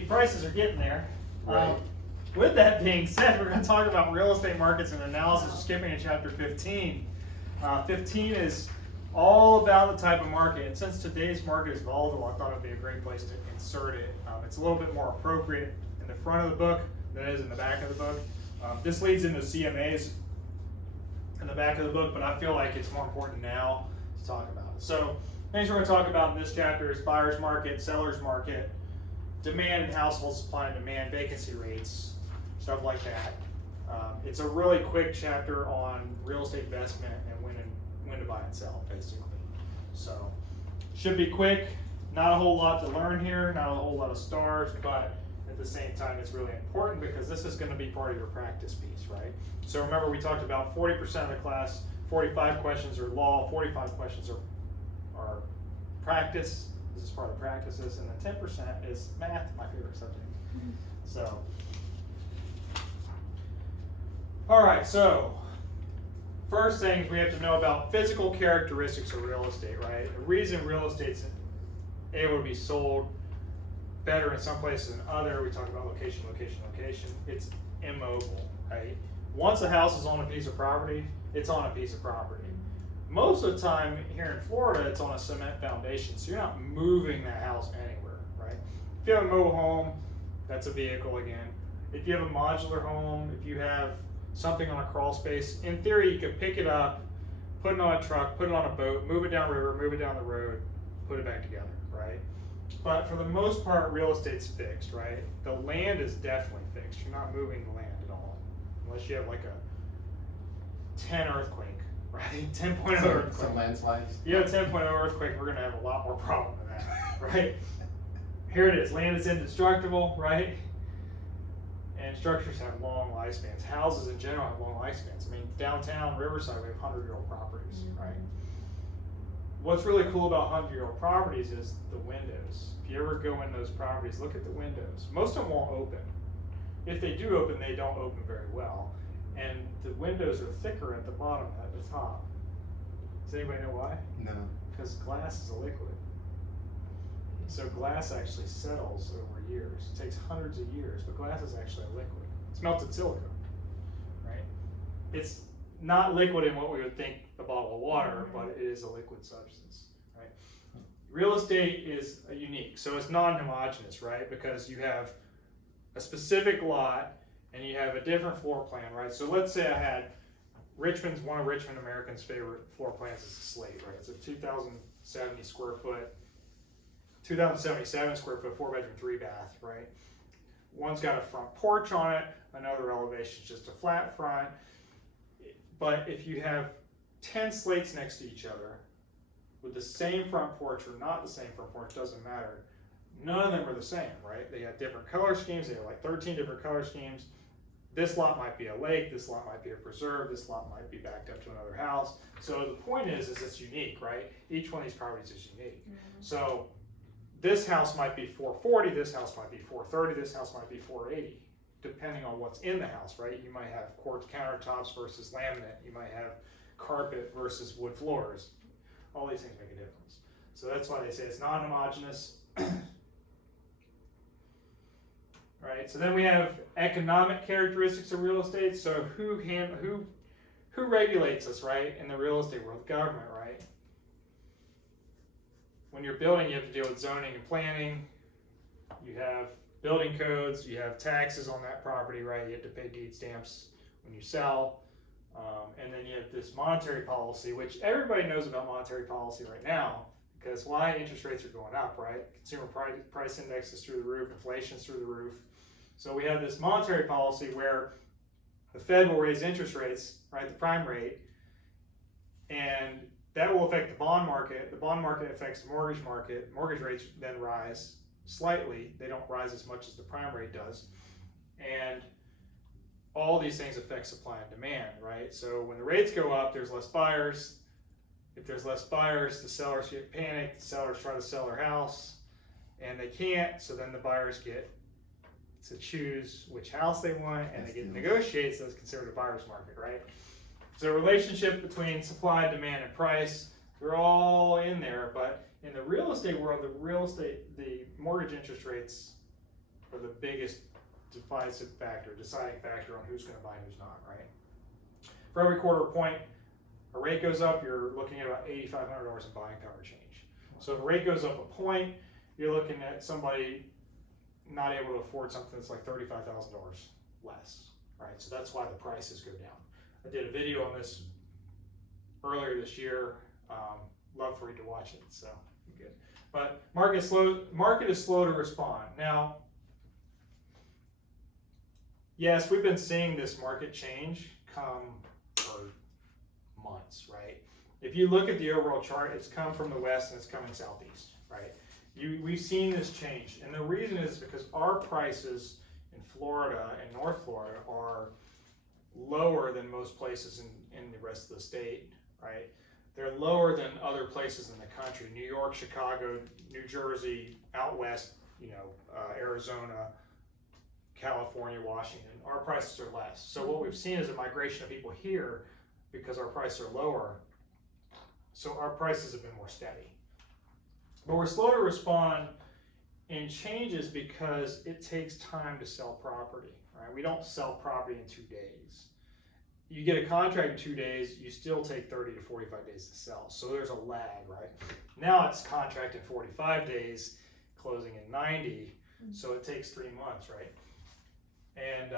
Prices are getting there. Right. With that being said, we're going to talk about real estate markets and analysis, skipping to chapter 15. 15 is all about the type of market, and since today's market is volatile, I thought it would be a great place to insert it. It's a little bit more appropriate in the front of the book than it is in the back of the book. This leads into CMAs in the back of the book, but I feel like it's more important now to talk about it. So things we're going to talk about in this chapter is buyer's market, seller's market, demand and household supply and demand, vacancy rates, stuff like that. It's a really quick chapter on real estate investment and when to buy and sell, basically. So should be quick. Not a whole lot to learn here, not a whole lot of stars, but at the same time it's really important because this is going to be part of your practice piece, right? So remember we talked about 40% of the class, 45 questions are law, 45 questions are practice. This is part of the practices, and then 10% is math, my favorite subject. So, all right, so first things we have to know about physical characteristics of real estate, right? The reason real estate's able to be sold better in some places than other, we talk about location, it's immobile, right? Once a house is on a piece of property, it's on a piece of property. Most of the time here in Florida, it's on a cement foundation, so you're not moving that house anywhere, right? If you have a mobile home, that's a vehicle again. If you have a modular home, if you have something on a crawl space, in theory you could pick it up, put it on a truck, put it on a boat, move it down the river, move it down the road, put it back together, right? But for the most part, real estate's fixed, right? The land is definitely fixed. You're not moving the land at all, unless you have like a 10 earthquake. Right, 10.0 earthquake. Some landslides. You have a 10.0 earthquake, we're going to have a lot more problem than that, right? Here it is, land is indestructible, right? And structures have long lifespans. Houses in general have long lifespans. I mean, downtown Riverside, we have 100-year-old properties, right? What's really cool about 100-year-old properties is the windows. If you ever go in those properties, look at the windows. Most of them won't open. If they do open, they don't open very well. And the windows are thicker at the bottom than at the top. Does anybody know why? No. Because glass is a liquid. So glass actually settles over years. It takes hundreds of years, but glass is actually a liquid. It's melted silicone, right? It's not liquid in what we would think a bottle of water, but it is a liquid substance, right? Real estate is unique, so it's non-homogeneous, right? Because you have a specific lot and you have a different floor plan, right? So let's say I had one of Richmond American's favorite floor plans is a slate, right? It's a 2,077 square foot, 4-bedroom, 3-bath, right? One's got a front porch on it, another elevation is just a flat front. But if you have 10 slates next to each other with the same front porch or not the same front porch, doesn't matter. None of them are the same, right? They have different color schemes. They have like 13 different color schemes. This lot might be a lake, this lot might be a preserve, this lot might be backed up to another house. So the point is it's unique, right? Each one of these properties is unique. So this house might be 440, this house might be 430, this house might be 480, depending on what's in the house, right? You might have quartz countertops versus laminate. You might have carpet versus wood floors. All these things make a difference. So that's why they say it's non-homogeneous. Right, so then we have economic characteristics of real estate. So who regulates us, right, in the real estate world? Government, right? When you're building, you have to deal with zoning and planning. You have building codes. You have taxes on that property, right? You have to pay deed stamps when you sell. And then you have this monetary policy, which everybody knows about monetary policy right now. Because why? Interest rates are going up, right? Consumer price index is through the roof, inflation's through the roof. So we have this monetary policy where the Fed will raise interest rates, right, the prime rate, and that will affect the bond market. The bond market affects the mortgage market. Mortgage rates then rise slightly. They don't rise as much as the prime rate does. And all these things affect supply and demand, right? So when the rates go up, there's less buyers. If there's less buyers, the sellers get panicked. The sellers try to sell their house, and they can't. So then the buyers get to choose which house they want, and they get to negotiate. So it's considered a buyer's market, right? So relationship between supply, demand, and price, they're all in there. But in the real estate world, the mortgage interest rates the biggest deciding factor on who's going to buy and who's not, right? For every quarter point a rate goes up, you're looking at about $8,500 in buying power change. So if a rate goes up a point, you're looking at somebody not able to afford something that's like $35,000 less, right? So that's why the prices go down. I did a video on this earlier this year. Love for you to watch it, so good. But market is slow to respond. Now, yes, we've been seeing this market change come for months, right? If you look at the overall chart, it's come from the west and it's coming southeast, right? We've seen this change, and the reason is because our prices in Florida and North Florida are lower than most places in the rest of the state, right? They're lower than other places in the country. New York, Chicago, New Jersey, out west, Arizona, California, Washington. Our prices are less. So what we've seen is a migration of people here because our prices are lower. So our prices have been more steady. But we're slow to respond in changes because it takes time to sell property, right? We don't sell property in 2 days. You get a contract in 2 days, you still take 30 to 45 days to sell. So there's a lag, right? Now it's contract in 45 days, closing in 90. So it takes 3 months, right? And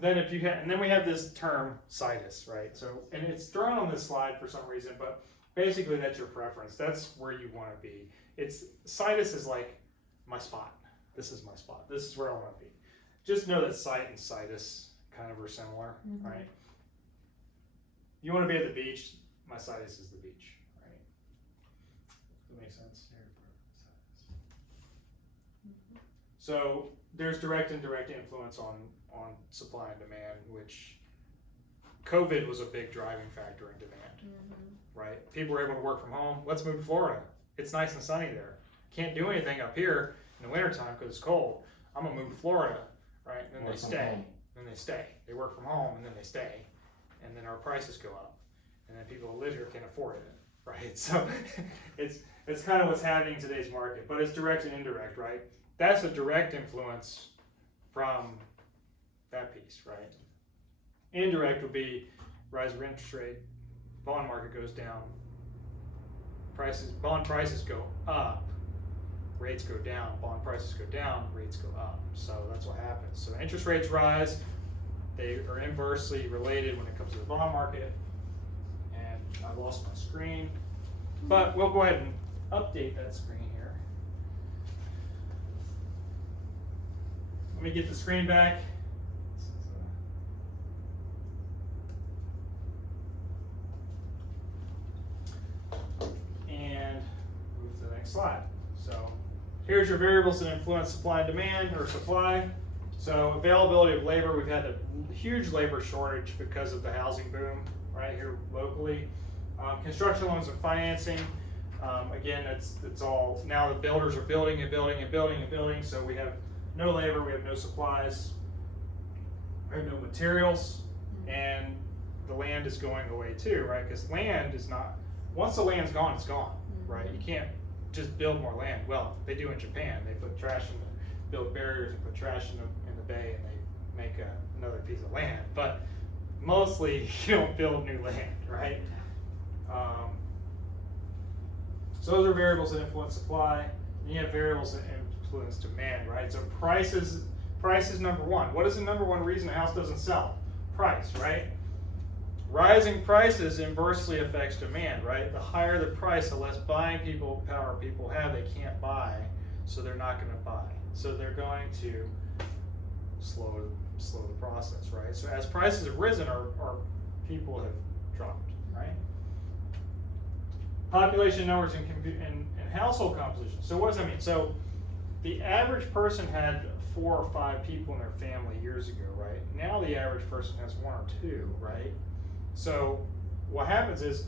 then we have this term situs, right? So, and it's thrown on this slide for some reason, but basically that's your preference. That's where you want to be. Situs is like my spot. This is my spot. This is where I want to be. Just know that site and situs kind of are similar, right? You want to be at the beach, my situs is the beach, right? Does that make sense? So there's direct and indirect influence on supply and demand, which COVID was a big driving factor in demand, right? People were able to work from home. Let's move to Florida. It's nice and sunny there. Can't do anything up here in the wintertime because it's cold. I'm gonna move to Florida, right? And then they stay. Then they stay. They work from home and then they stay. And then our prices go up. And then people who live here can't afford it, right? So it's kind of what's happening in today's market, but it's direct and indirect, right? That's a direct influence from that piece, right? Indirect would be rise of interest rate, bond market goes down, bond prices go up, rates go down, bond prices go down, rates go up. So that's what happens. So interest rates rise, they are inversely related when it comes to the bond market. And I lost my screen, but we'll go ahead and update that screen here. Let me get the screen back. And move to the next slide. So here's your variables that influence supply and demand, or supply. So availability of labor, we've had a huge labor shortage because of the housing boom right here locally. Construction loans and financing, again, it's all, now the builders are building and building and building and building, so we have no labor, we have no supplies, we have no materials, and the land is going away too, right? Because land is not, once the land's gone, it's gone, right? You can't just build more land. Well, they do in Japan. They put trash in the, build barriers and put trash in the bay, and they make another piece of land. But mostly, you don't build new land, right? So those are variables that influence supply. And you have variables that influence demand, right? So price is number one. What is the number one reason a house doesn't sell? Price, right? Rising prices inversely affects demand, right? The higher the price, the less buying power people have. They can't buy, so they're not going to buy. So they're going to slow the process, right? So as prices have risen, our people have dropped, right? Population numbers and household composition. So what does that mean? So the average person had 4 or 5 people in their family years ago, right? Now the average person has 1 or 2, right? So what happens is,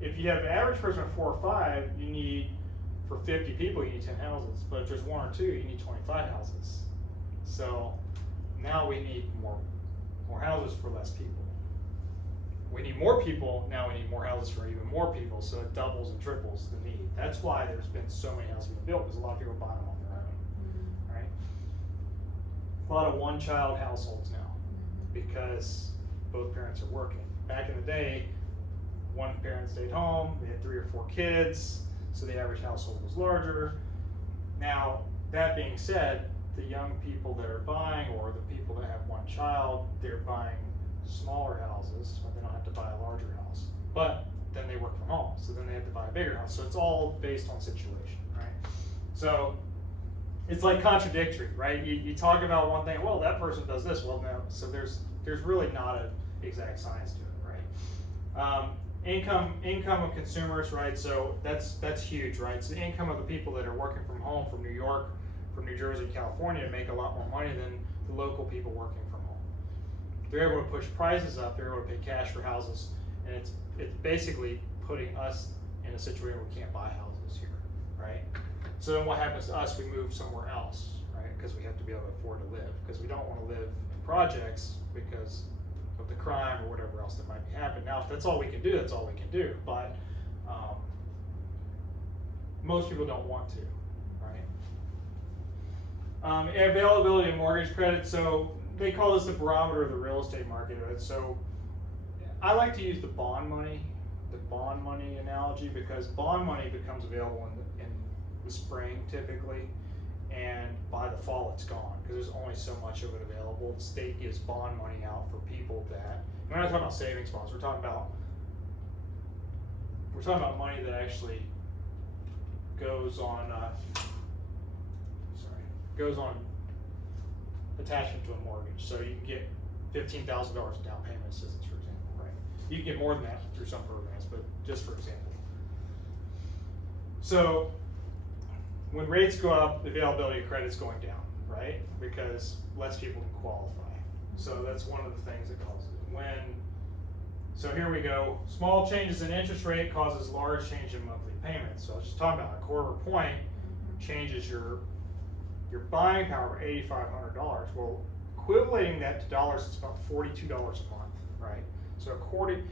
if you have an average person of 4 or 5, you need, for 50 people, you need 10 houses. But if there's 1 or 2, you need 25 houses. So now we need more houses for less people. We need more people, now we need more houses for even more people, so it doubles and triples the need. That's why there's been so many houses being built, because a lot of people buy them on their own, right? a lot of one-child households now because both parents are working. Back in the day, one parent stayed home, they had 3 or 4 kids, so the average household was larger. Now, that being said, the young people that are buying, or the people that have one child, they're buying smaller houses, but they don't have to buy a larger house. But then they work from home, so then they have to buy a bigger house. So it's all based on situation, right? So it's like contradictory, right? You talk about one thing, well, that person does this, well, no. So there's really not an exact science to it, right? Income of consumers, right? So that's huge, right? So the income of the people that are working from home, from New York, from New Jersey, California, make a lot more money than the local people working from home. They're able to push prices up. They're able to pay cash for houses, and it's basically putting us in a situation where we can't buy houses here, right? So then what happens to us? We move somewhere else, right? Because we have to be able to afford to live. Because we don't want to live in projects because of the crime or whatever else that might be happening. Now, if that's all we can do, that's all we can do. But most people don't want to, right? Availability of mortgage credit. So they call this the barometer of the real estate market. Right? So I like to use the bond money analogy, because bond money becomes available in the spring typically, and by the fall it's gone because there's only so much of it available. The state gives bond money out for people that, we're not talking about savings bonds, we're talking about money that actually goes on attachment to a mortgage. So you can get $15,000 in down payment assistance, for example, right? You can get more than that through some programs, but just for example. So when rates go up, the availability of credit's going down, right? Because less people can qualify. So that's one of the things that causes it. So here we go. Small changes in interest rate causes large change in monthly payments. So I was just talking about a quarter point changes your buying power by $8,500. Well, equating that to dollars, it's about $42 a month, right? So a quarter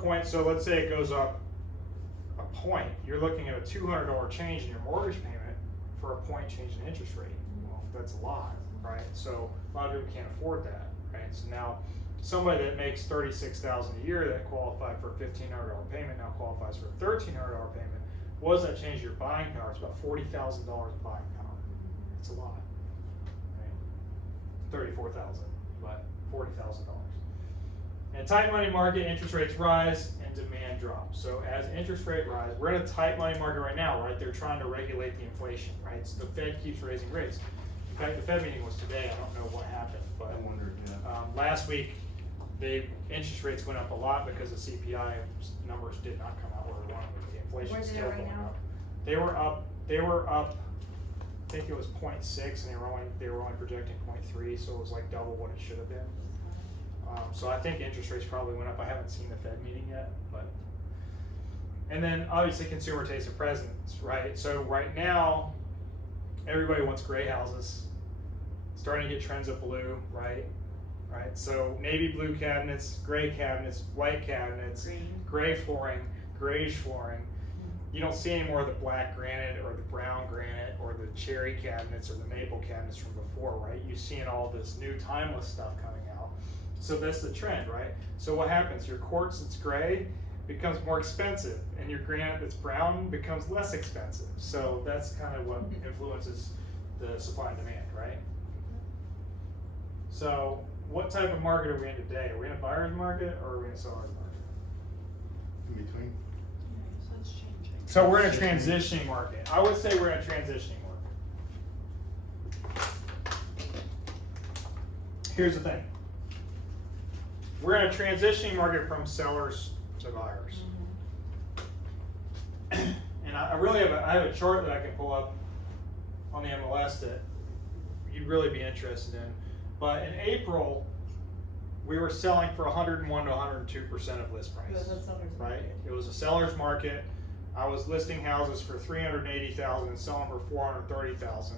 point. So let's say it goes up a point. You're looking at a $200 change in your mortgage payment for a point change in interest rate. Well, that's a lot, right? So a lot of people can't afford that, right? So now somebody that makes $36,000 a year that qualified for a $1,500 payment now qualifies for a $1,300 payment. What does that change your buying power? It's about $40,000 buying power. It's a lot, right? $34,000, but $40,000. In a tight money market, interest rates rise and demand drops. So as interest rate rise, we're in a tight money market right now, right? They're trying to regulate the inflation, right? So the Fed keeps raising rates. In fact, the Fed meeting was today. I don't know what happened, but I wondered, yeah. Last week, the interest rates went up a lot because the CPI numbers did not come out where we wanted. The inflation is still going up. They were up. I think it was 0.6, and they were only projecting 0.3, so it was like double what it should have been. So I think interest rates probably went up. I haven't seen the Fed meeting yet, but. And then obviously consumer taste and presence, right? So right now, everybody wants gray houses. Starting to get trends of blue, right? Right. So navy blue cabinets, gray cabinets, white cabinets, gray flooring, grayish flooring. You don't see any more of the black granite or the brown granite or the cherry cabinets or the maple cabinets from before, right? You're seeing all this new timeless stuff coming out. So that's the trend, right? So what happens? Your quartz that's gray becomes more expensive, and your granite that's brown becomes less expensive. So that's kind of what influences the supply and demand, right? So what type of market are we in today? Are we in a buyer's market or are we in a seller's market? In between. So it's changing. So we're in a transitioning market. I would say we're in a transitioning market. Here's the thing. We're in a transitioning market from sellers to buyers. And I really have a chart that I can pull up on the MLS that you'd really be interested in. But in April, we were selling for 101 to 102% of list price. It was a seller's right? market. It was a seller's market. I was listing houses for $380,000 and selling for $430,000.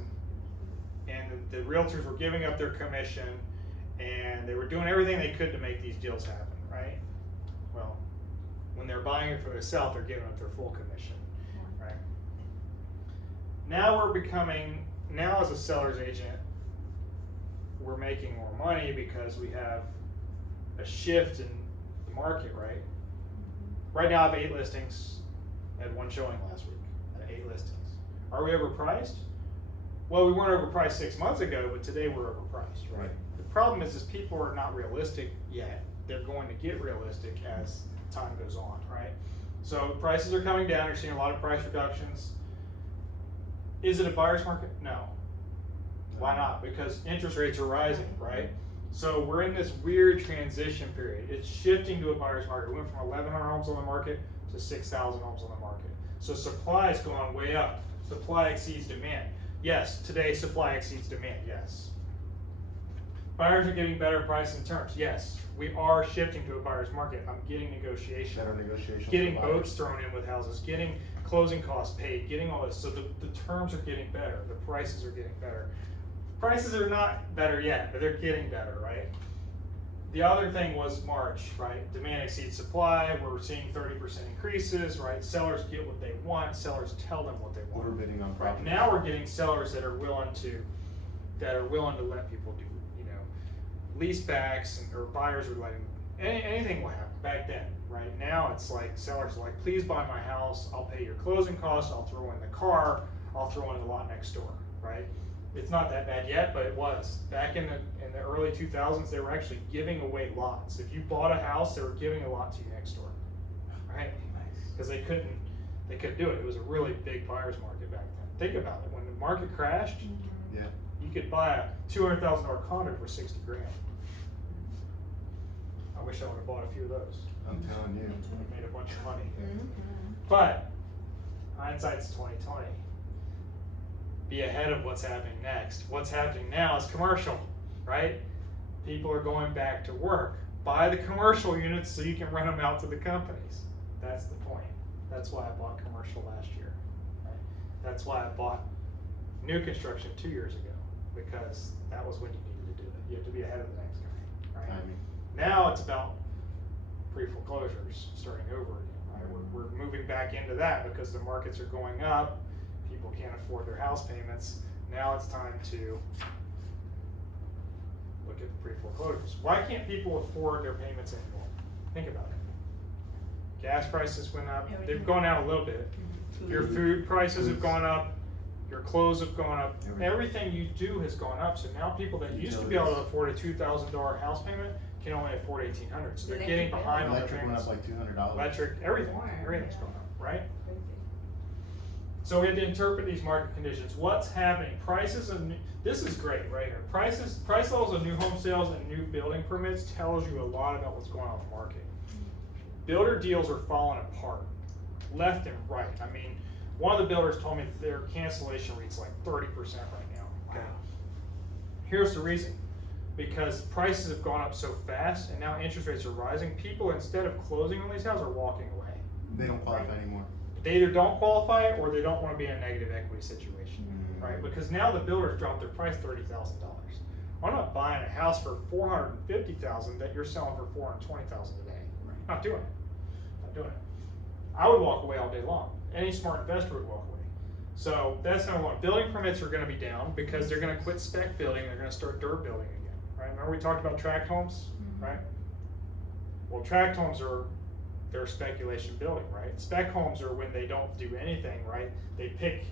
And the realtors were giving up their commission, and they were doing everything they could to make these deals happen, right? Well, when they're buying it for themselves, they're giving up their full commission, right? Now as a seller's agent, we're making more money because we have a shift in the market, right? Right now I have 8 listings. I had 1 showing last week. I had 8 listings. Are we overpriced? Well, we weren't overpriced 6 months ago, but today we're overpriced, right? The problem is people are not realistic yet. They're going to get realistic as time goes on, right? So prices are coming down. You're seeing a lot of price reductions. Is it a buyer's market? No. Why not? Because interest rates are rising, right? So we're in this weird transition period. It's shifting to a buyer's market. We went from 1,100 homes on the market to 6,000 homes on the market. So supply has gone way up. Supply exceeds demand. Yes, today supply exceeds demand, yes. Buyers are getting better price and terms, yes. We are shifting to a buyer's market. I'm getting negotiation. Better negotiation. Getting boats thrown in with houses, getting closing costs paid, getting all this. So the terms are getting better. The prices are getting better. Prices are not better yet, but they're getting better, right? The other thing was March, right? Demand exceeds supply. We're seeing 30% increases, right? Sellers get what they want. Sellers tell them what they want. We're bidding on Right property. now, we're getting sellers that are willing to let people do, lease backs, or buyers are letting anything will happen. Back then, right now, it's like sellers are like, please buy my house. I'll pay your closing costs. I'll throw in the car. I'll throw in the lot next door, right? It's not that bad yet, but it was. Back in the early 2000s, they were actually giving away lots. If you bought a house, they were giving a lot to you next door, right? Because they couldn't do it. It was a really big buyer's market back then. Think about it. When the market crashed, Yeah. you could buy a $200,000 condo for 60 grand. I wish I would have bought a few of those. I'm telling you. Would have made a bunch of money. Mm-hmm. But hindsight's 2020. Be ahead of what's happening next. What's happening now is commercial, right? People are going back to work. Buy the commercial units so you can rent them out to the companies. That's the point. That's why I bought commercial last year. Right? That's why I bought new construction 2 years ago, because that was when you needed to do it. You have to be ahead of the next guy, right? Timing. Now it's about pre-foreclosures starting over again, right? We're moving back into that because the markets are going up. People can't afford their house payments. Now it's time to look at the pre-foreclosures. Why can't people afford their payments anymore? Think about it. Gas prices went up. They've gone out a little bit. Your food prices have gone up. Your clothes have gone up. Everything you do has gone up. So now people that used to be able to afford a $2,000 house payment can only afford $1,800. So they're getting behind on their Electric went payments. up like $200. Electric, everything's going up, right? So we had to interpret these market conditions. What's happening? Prices of this is great right here. Price levels of new home sales and new building permits tells you a lot about what's going on in the market. Builder deals are falling apart, left and right. I mean, one of the builders told me that their cancellation rate's like 30% right now. Okay. Here's the reason. Because prices have gone up so fast and now interest rates are rising, people, instead of closing on these houses, are walking away. They don't qualify anymore. They either don't qualify or they don't want to be in a negative equity situation, right? Because now the builders dropped their price $30,000. I'm not buying a house for $450,000 that you're selling for $420,000 today. Not doing it. Not doing it. I would walk away all day long. Any smart investor would walk away. So that's number one. Building permits are going to be down because they're going to quit spec building. They're going to start dirt building again, right? Remember we talked about tract homes, right? Well, tract homes they're speculation building, right? Spec homes are when they don't do anything, right? They pick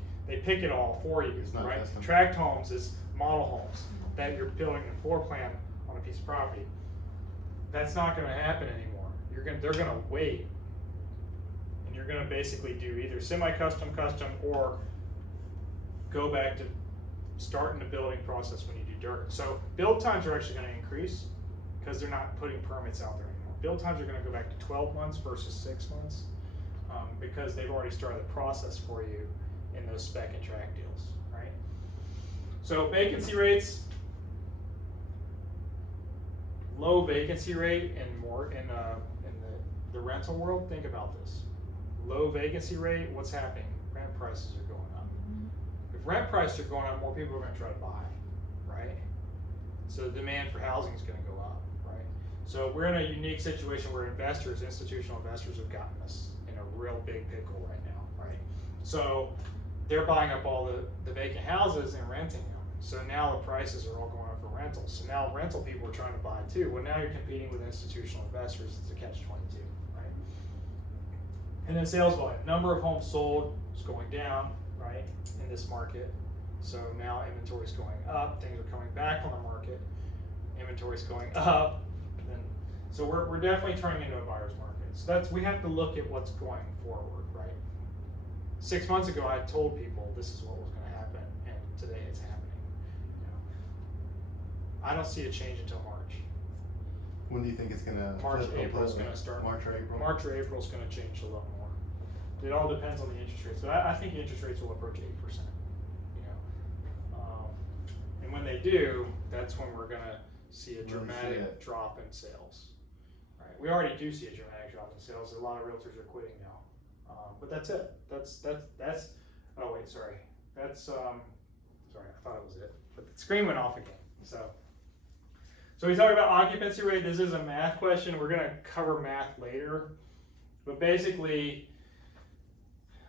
it all for you, It's not right? custom. Tract homes is model homes that you're building a floor plan on a piece of property. That's not going to happen anymore. They're going to wait, and you're going to basically do either semi-custom, custom, or go back to starting the building process when you do dirt. So build times are actually going to increase because they're not putting permits out there anymore. Build times are going to go back to 12 months versus 6 months because they've already started the process for you in those spec and tract deals, right? So vacancy rates, low vacancy rate and more in the rental world. Think about this. Low vacancy rate, what's happening? Rent prices are going up. If rent prices are going up, more people are going to try to buy, right? So the demand for housing is going to go up, right? So we're in a unique situation where institutional investors have gotten us in a real big pickle right now, right? So they're buying up all the vacant houses and renting them. So now the prices are all going up for rentals. So now rental people are trying to buy too. Well, now you're competing with institutional investors. It's a catch-22, right? And then sales volume. Number of homes sold is going down, right, in this market. So now inventory is going up. Things are coming back on the market. Inventory is going up. And so we're definitely turning into a buyer's market. So we have to look at what's going forward, right? 6 months ago, I told people this is what was going to happen, and today it's happening. I don't see a change until March. When do you think it's gonna? March, flip April is completely? going to start. March or April? March or April is going to change a lot more. It all depends on the interest rates, but I think interest rates will approach 8%. And when they do, that's when we're going to see a Really see dramatic it. drop in sales. Right? We already do see a dramatic drop in sales. A lot of realtors are quitting now. But that's it. That's. Oh wait, sorry. That's sorry. I thought it was it, but the screen went off again. So we talked about occupancy rate. This is a math question. We're going to cover math later, but basically,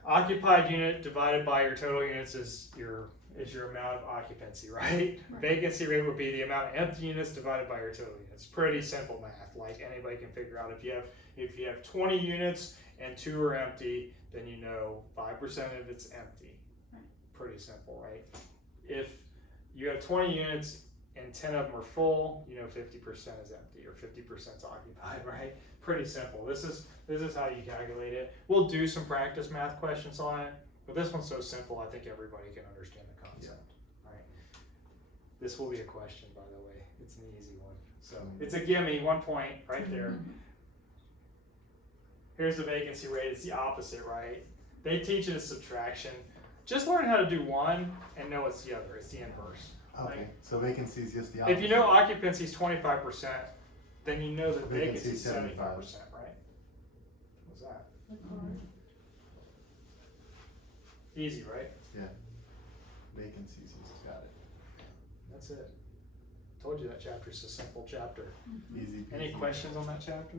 occupied unit divided by your total units is your amount of occupancy, right? Vacancy rate would be the amount of empty units divided by your total units. Pretty simple math, like anybody can figure out. If you have 20 units and 2 are empty, then you know 5% of it's empty. Right. Pretty simple, right? If you have 20 units and 10 of them are full, you know 50% is empty or 50% is occupied, right? Pretty simple. This is how you calculate it. We'll do some practice math questions on it, but this one's so simple, I think everybody can understand the concept, right? This will be a question, by the way. It's an easy one. So it's a gimme, 1 point right there. Here's the vacancy rate. It's the opposite, right? They teach it as subtraction. Just learn how to do one and know it's the other. It's the inverse. Okay, Right? so vacancy is just the opposite. If you know occupancy is 25%, then you know that vacancy is Vacancy 75%, is 75%, right? What's that? Easy, right? Yeah. Vacancies, he's got it. That's it. Told you that chapter's a simple chapter. Easy peasy. Any questions on that chapter?